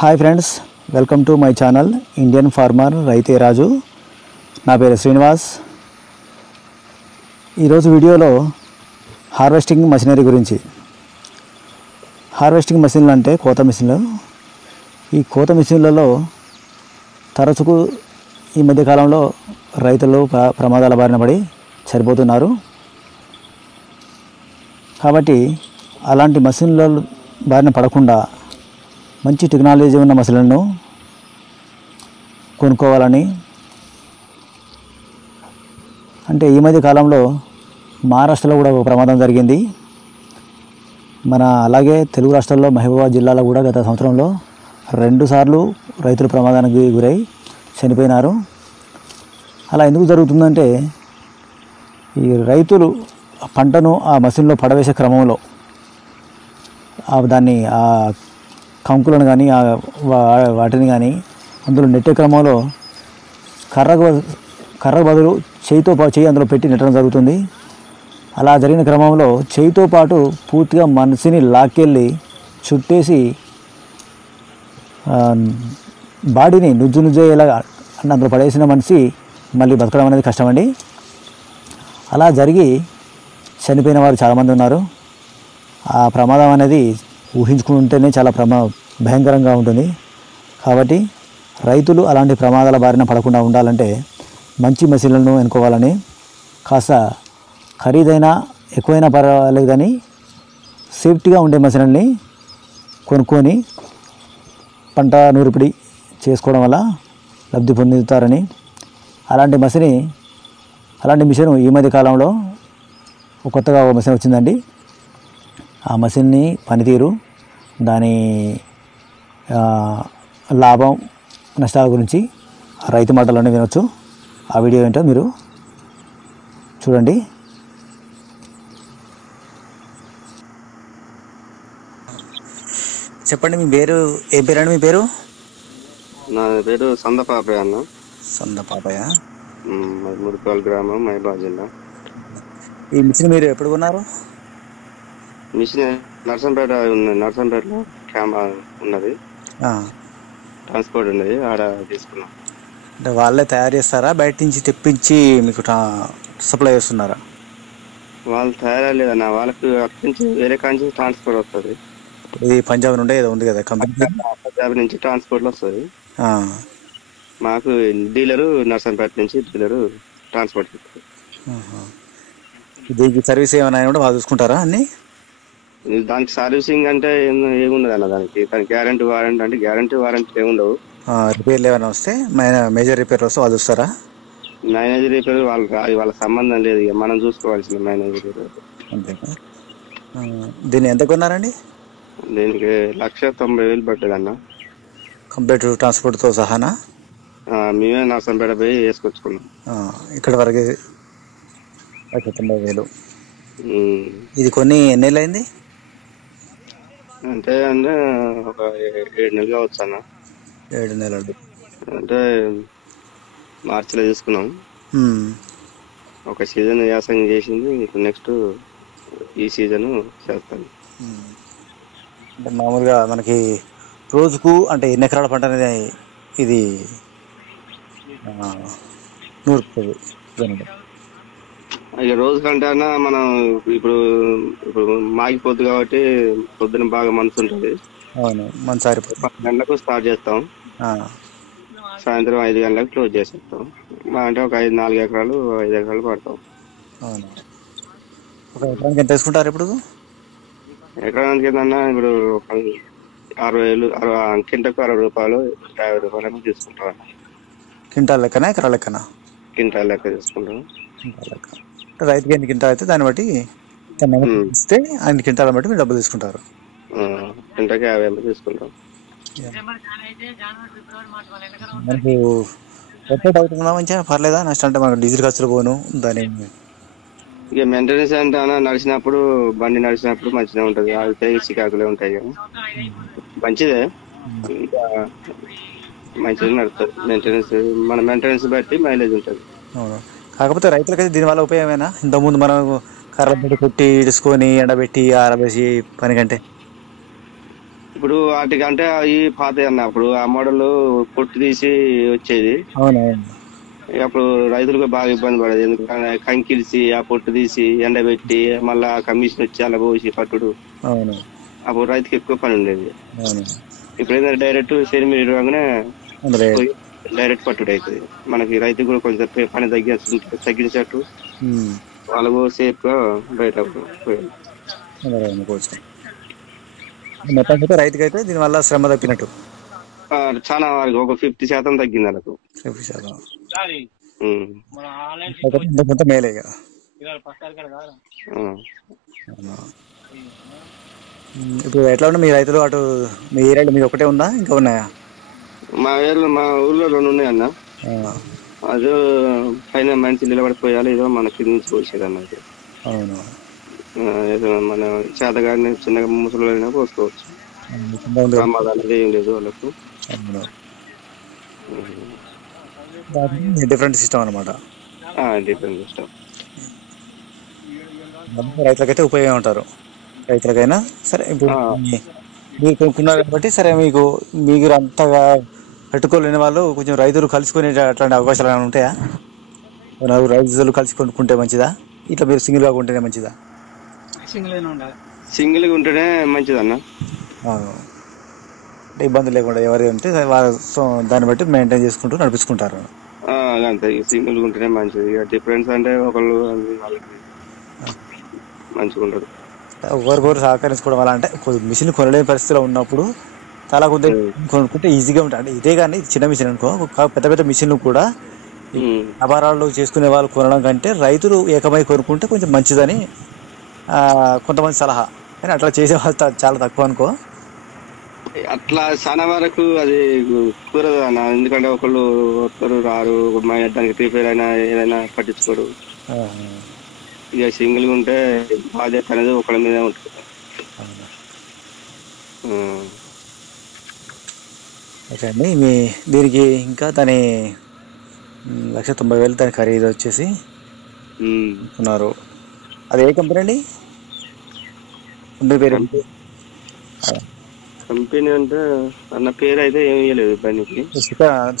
Hi friends, welcome to my channel Indian farmer రైతే రాజు. నా పేరు శ్రీనివాస్. ఈరోజు వీడియోలో హార్వెస్టింగ్ మెషినరీ గురించి. హార్వెస్టింగ్ మెషిన్లు అంటే కోత మెషిన్లు. ఈ కోత మెషిన్లలో తరచుకు ఈ మధ్యకాలంలో రైతులు ప్రమాదాల బారిన పడి చనిపోతున్నారు. కాబట్టి అలాంటి మెషిన్ల బారిన పడకుండా మంచి టెక్నాలజీ ఉన్న మెషిన్లను కొనుక్కోవాలని, అంటే ఈ మధ్య కాలంలో మహారాష్ట్రలో కూడా ఒక ప్రమాదం జరిగింది. అలాగే తెలుగు రాష్ట్రాల్లో మహబూబాబాద్ జిల్లాలో కూడా గత సంవత్సరంలో 2 సార్లు రైతులు ప్రమాదానికి గురై చనిపోయినారు. అలా ఎందుకు జరుగుతుందంటే, ఈ రైతులు పంటను ఆ మెషిన్లో పడవేసే క్రమంలో దాన్ని ఆ కంకులను కానీ వాటిని కానీ అందులో నెట్టే క్రమంలో కర్ర బదులు చేయి అందులో పెట్టి నెట్టడం జరుగుతుంది. అలా జరిగిన క్రమంలో చేయితో పాటు పూర్తిగా మనిషిని లాక్కెళ్ళి చుట్టేసి బాడీని నుజ్జుయ్యేలాగా అంటే అందులో పడేసిన మనిషి మళ్ళీ బతకడం అనేది కష్టమండి. అలా జరిగి చనిపోయిన వారు చాలామంది ఉన్నారు. ఆ ప్రమాదం అనేది ఊహించుకుంటేనే చాలా భయంకరంగా ఉంటుంది. కాబట్టి రైతులు అలాంటి ప్రమాదాల బారిన పడకుండా ఉండాలంటే మంచి మెషిన్లను ఎన్నుకోవాలని, కాస్త ఖరీదైనా ఎక్కువైనా పర్వాలేదు కానీ సేఫ్టీగా ఉండే మెషిన్లని కొనుక్కొని పంట నూర్పిడి చేసుకోవడం వల్ల లబ్ధి పొందుతారని. అలాంటి మిషన్ ఈ మధ్య కాలంలో కొత్తగా ఒక మెషిన్ వచ్చిందండి. ఆ మెషిన్ని పనితీరు, దాని లాభం నష్టాల గురించి రైతు మాటలోనే వినొచ్చు. ఆ వీడియో ఏంటో మీరు చూడండి. చెప్పండి, మీ పేరు ఏం పేరండి? మీ పేరు? నా పేరు సందపాపయ్య అన్న. సందపాపయ్య, మురిపాల్ గ్రామం, మహబూబాబాద్ జిల్లా. ఈ మిషన్ మీరు ఎప్పుడు కొన్నారు? మిషన్ నర్సంపేట ఉన్నది. నర్సంపేటలో క్యాంప్ ఉన్నది, ట్రాన్స్పోర్ట్ ఉన్నది, ఆడ తీసుకున్నాం. అంటే వాళ్ళే తయారు చేస్తారా, బయట నుంచి తెప్పించి మీకు సప్లై చేస్తున్నారా? వాళ్ళు తయారలేదన్న, వాళ్ళకి అక్కడి నుంచి వేరే కాంచి ట్రాన్స్పోర్ట్ వస్తుంది. ఇది పంజాబ్ నుండే ఏదో ఉంది కదా కంపెనీ, పంజాబ్ నుంచి ట్రాన్స్పోర్ట్లో వస్తుంది. మాకు డీలరు నర్సంపేట నుంచి డీలరు ట్రాన్స్పోర్ట్. దీనికి సర్వీస్ ఏమైనా కూడా వాళ్ళు చూసుకుంటారా అన్నీ? దానికి సర్వీసింగ్ అంటే ఏముండదు అన్న. దానికి గ్యారంటీ వారంటీ అంటే గ్యారంటీ వారంటీ ఏముండవు. రిపేర్లు ఏమైనా వస్తే, మేజర్ రిపేర్లు వస్తే వాళ్ళు చూస్తారా? మేనేజర్ రిపేర్ వాళ్ళ సంబంధం లేదు, ఇక మనం చూసుకోవాల్సింది మేనేజర్ రిపేర్. అంతేనా? దీన్ని ఎంత కొన్నారండి? దీనికి 1,90,000 పట్టదు అన్న, కంప్లీట్ ట్రాన్స్పోర్ట్తో సహానా? మేమే నర్సంపేట పోయి వేసుకొచ్చుకున్నాం. ఇక్కడ వరకు 1,90,000. ఇది కొన్ని ఎన్నేళ్ళు అయింది? అంటే ఒక 7 నెలలు కావచ్చు అన్న. 7 నెలలు అంటే మార్చిలో తీసుకున్నాం. ఒక సీజన్ వ్యాసంగం చేసింది, ఇప్పుడు నెక్స్ట్ ఈ సీజన్ చేస్తాను. అంటే మామూలుగా మనకి రోజుకు అంటే ఎన్ని ఎకరాల పంట అనేది ఇది నూరుతుంది? ఇక రోజు కంటే అన్న మనం ఇప్పుడు మాగిపోద్దు కాబట్టి పొద్దున బాగా మనసు ఉంటుంది. అవును, మన సారి 10 గంటలకు స్టార్ట్ చేస్తాం, సాయంత్రం 5 గంటలకు క్లోజ్ చేసేస్తాం. అంటే ఒక 4 ఎకరాలు 5 ఎకరాలు పడతాం. అవును. ఒక ఎకరానికి ఎంత తీసుకుంటారు ఇప్పుడు? ఎకరానికి ఏంటన్నా ఇప్పుడు 60,000 కింటకు 60 రూపాయలు 50 రూపాయలు తీసుకుంటాం. క్వింటాల్ లెక్కనా, ఎకరాల లెక్కనా? క్వింటాల్ లెక్క తీసుకుంటాం. క్వింటాల్ లెక్క. రైతుకి ఎన్ని క్వింటాల్ అయితే దాన్ని బట్టి ఇస్తే అన్ని క్వింటాల బట్టి మీరు డబ్బులు తీసుకుంటారు. క్వింటాకి 50 తీసుకుంటాం. మనకు వర్కౌట్ అవుతుందా మంచిగా? పర్లేదా? నష్టం అంటే మనకు డీజిల్ ఖర్చులు పోను దాని. ఇక మెయింటెనెన్స్ అంటే నడిచినప్పుడు, బండి నడిచినప్పుడు మంచిగా ఉంటుంది. అయితే చికాకులే ఉంటాయి కదా, మంచిదే, మంచిగా నడుస్తుంది. మన మెయింటెనెన్స్ బట్టి మైలేజ్ ఉంటుంది. అవును. కాకపోతే రైతులకైతే దీనివల్ల ఉపయోగమేనా? ఇంతకుముందు మనం కర్ర పెట్టి కొట్టి ఇడుచుకొని ఎండబెట్టి ఆరబేసి పని కంటే ఇప్పుడు వాటికంటే అవి పాత అన్న, అప్పుడు ఆ మోడల్ పొట్టు తీసి వచ్చేది. అవునవును. ఇక అప్పుడు రైతులకు బాగా ఇబ్బంది పడేది, ఎందుకంటే కంకిలిసి ఆ పొట్టు తీసి ఎండబెట్టి మళ్ళా కమిషన్ వచ్చి అలా పోసి పట్టుడు. అవును. అప్పుడు రైతుకి ఎక్కువ పని ఉండేది. అవును. ఇప్పుడు ఏంటంటే డైరెక్ట్ సేను మీద ఇడవగానే అందులో పోయి డైరెక్ట్ పట్టుడు అవుతుంది. మనకి రైతు కూడా కొంచెం పని తగ్గించట్టు వాళ్ళకు సేఫ్ గా బయట పోయాలి. అందులో అనుకోవచ్చు. మొత్తానికి అయితే రైతుకైతే దీనివల్ల శ్రమ తప్పినట్టు చాలా వరకు ఒక 50% తగ్గింది వాళ్ళకు. 50%. ఉమ్. కొంత మేలే ఇక. ఆ. అవునా. ఇప్పుడు ఎట్లా ఉన్నా మీ రైతులు అటు మీ ఏరియాలో మీరు ఒకటే ఉందా ఇంకా ఉన్నాయా? మా ఊర్లో 2 ఉన్నాయి అన్న. ఆ, అదే పైన మంచి నిలబడిపోయాలి, ఏదో మన కింద నుంచి పోసేది అన్నది. అవును. ఏదో మన చేతగాని చిన్నగా ముసలి పోసుకోవచ్చు. కింద ఉంది. ప్రమాదాలు అనేది ఏం లేదు వాళ్ళకు. అవును. డిఫరెంట్ సిస్టమ్ అనమాట. డిపెండ్ ఇష్టం. రైతులకైతే ఉపయోగం ఉంటారు. రైతులకైనా సరే ఇప్పుడు ఆ, మీరు కొనుక్కున్నారు కాబట్టి సరే మీరు అంతగా పెట్టుకోలేని వాళ్ళు కొంచెం రైతులు కలుసుకునే అట్లాంటి అవకాశాలు ఏమైనా ఉంటాయా? నలుగురు రైతులు కలిసి కొనుక్కుంటే మంచిదా, ఇట్లా మీరు సింగిల్గా కొంటేనే మంచిదా? సింగిల్ గా ఉంటేనే మంచిది అన్న. అవును. అంటే ఇబ్బంది లేకుండా ఎవరు ఉంటే వాళ్ళ దాన్ని బట్టి మెయింటైన్ చేసుకుంటూ నడిపించుకుంటారు. అంతే, సింగిల్ గా ఉంటేనే మంచిది. ఇక డిఫరెన్స్ అంటే ఒకళ్ళు వాళ్ళకి మంచిగా ఉండదు. ఒకరికొకరు సహకరించుకోవడం వల్ల అంటే మిషన్ కొనలేని పరిస్థితిలో ఉన్నప్పుడు చాలా కొద్ది ఉమ్. కొనుక్కుంటే ఈజీగా ఉంటుంది. అంటే ఇదే కానీ చిన్న మిషన్ అనుకో, పెద్ద పెద్ద మిషన్లు కూడా ఈ ఉమ్. వ్యాపారాలు చేసుకునే వాళ్ళు కొనడం కంటే రైతులు ఏకమై కొనుక్కుంటే కొంచెం మంచిదని కొంతమంది సలహా. కానీ అట్లా చేసే వాళ్ళు చాలా తక్కువ అనుకో. అట్లా చాలా వరకు అది కుదరదు అన్న, ఎందుకంటే ఒకళ్ళు వస్తారు రారు, దానికి ప్రిపేర్ అయినా ఏదైనా పట్టించుకోరు. ఆహా. ఇక సింగిల్ గా ఉంటే బాధ్యత అనేది ఒకళ్ళ మీదే ఉంటుంది. అవునా. ఉమ్. ఓకే అండి. దీనికి ఇంకా దాని 1,90,000 దాని ఖరీదు వచ్చేసి ఉమ్. ఉన్నారు. అది ఏ కంపెనీ అండి? కంపెనీ పేరు ఏంటి? కంపెనీ అంటే అన్న పేరు అయితే ఏమి ఇవ్వలేదు బండికి.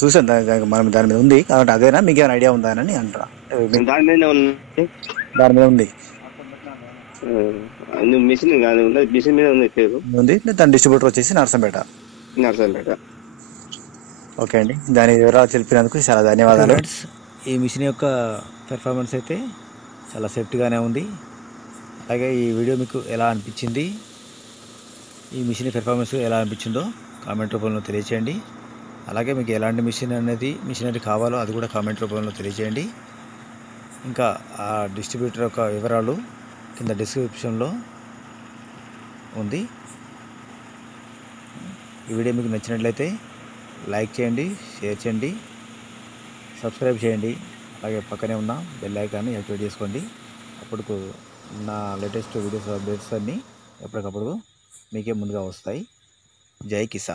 చూసాను మనం దాని మీద ఉంది కాబట్టి అదేనా, మీకు ఏమైనా ఐడియా ఉందా అని అంటారా? దాని మీద ఉంది. దాని మీద ఉంది. మిషన్ కాదు, మిషన్ మీద ఉంది పేరు. ఉంది. దాని డిస్ట్రిబ్యూటర్ వచ్చేసి నర్సంపేట. నర్సంపేట. ఓకే అండి. దాని వివరాలు తెలిపినందుకు చాలా ధన్యవాదాలు. ఫ్రెండ్స్, ఈ మిషన్ యొక్క పెర్ఫార్మెన్స్ అయితే చాలా సేఫ్టీగానే ఉంది. అలాగే ఈ వీడియో మీకు ఎలా అనిపించింది, ఈ మిషన్ పెర్ఫార్మెన్స్ ఎలా అనిపించిందో కామెంట్ రూపంలో తెలియచేయండి. అలాగే మీకు ఎలాంటి మిషనరీ కావాలో అది కూడా కామెంట్ రూపంలో తెలియచేయండి. ఇంకా ఆ డిస్ట్రిబ్యూటర్ యొక్క వివరాలు కింద డిస్క్రిప్షన్లో ఉంది. ఈ వీడియో మీకు నచ్చినట్లయితే లైక్ చేయండి, షేర్ చేయండి, సబ్స్క్రైబ్ చేయండి. అలాగే పక్కనే ఉన్న బెల్ ఐకాన్ని యాక్టివేట్ చేసుకోండి. అప్పుడు నా లేటెస్ట్ వీడియోస్ అప్డేట్స్ అన్నీ ఎప్పటికప్పుడు మీకే ముందుగా వస్తాయి. జై కిసాన్.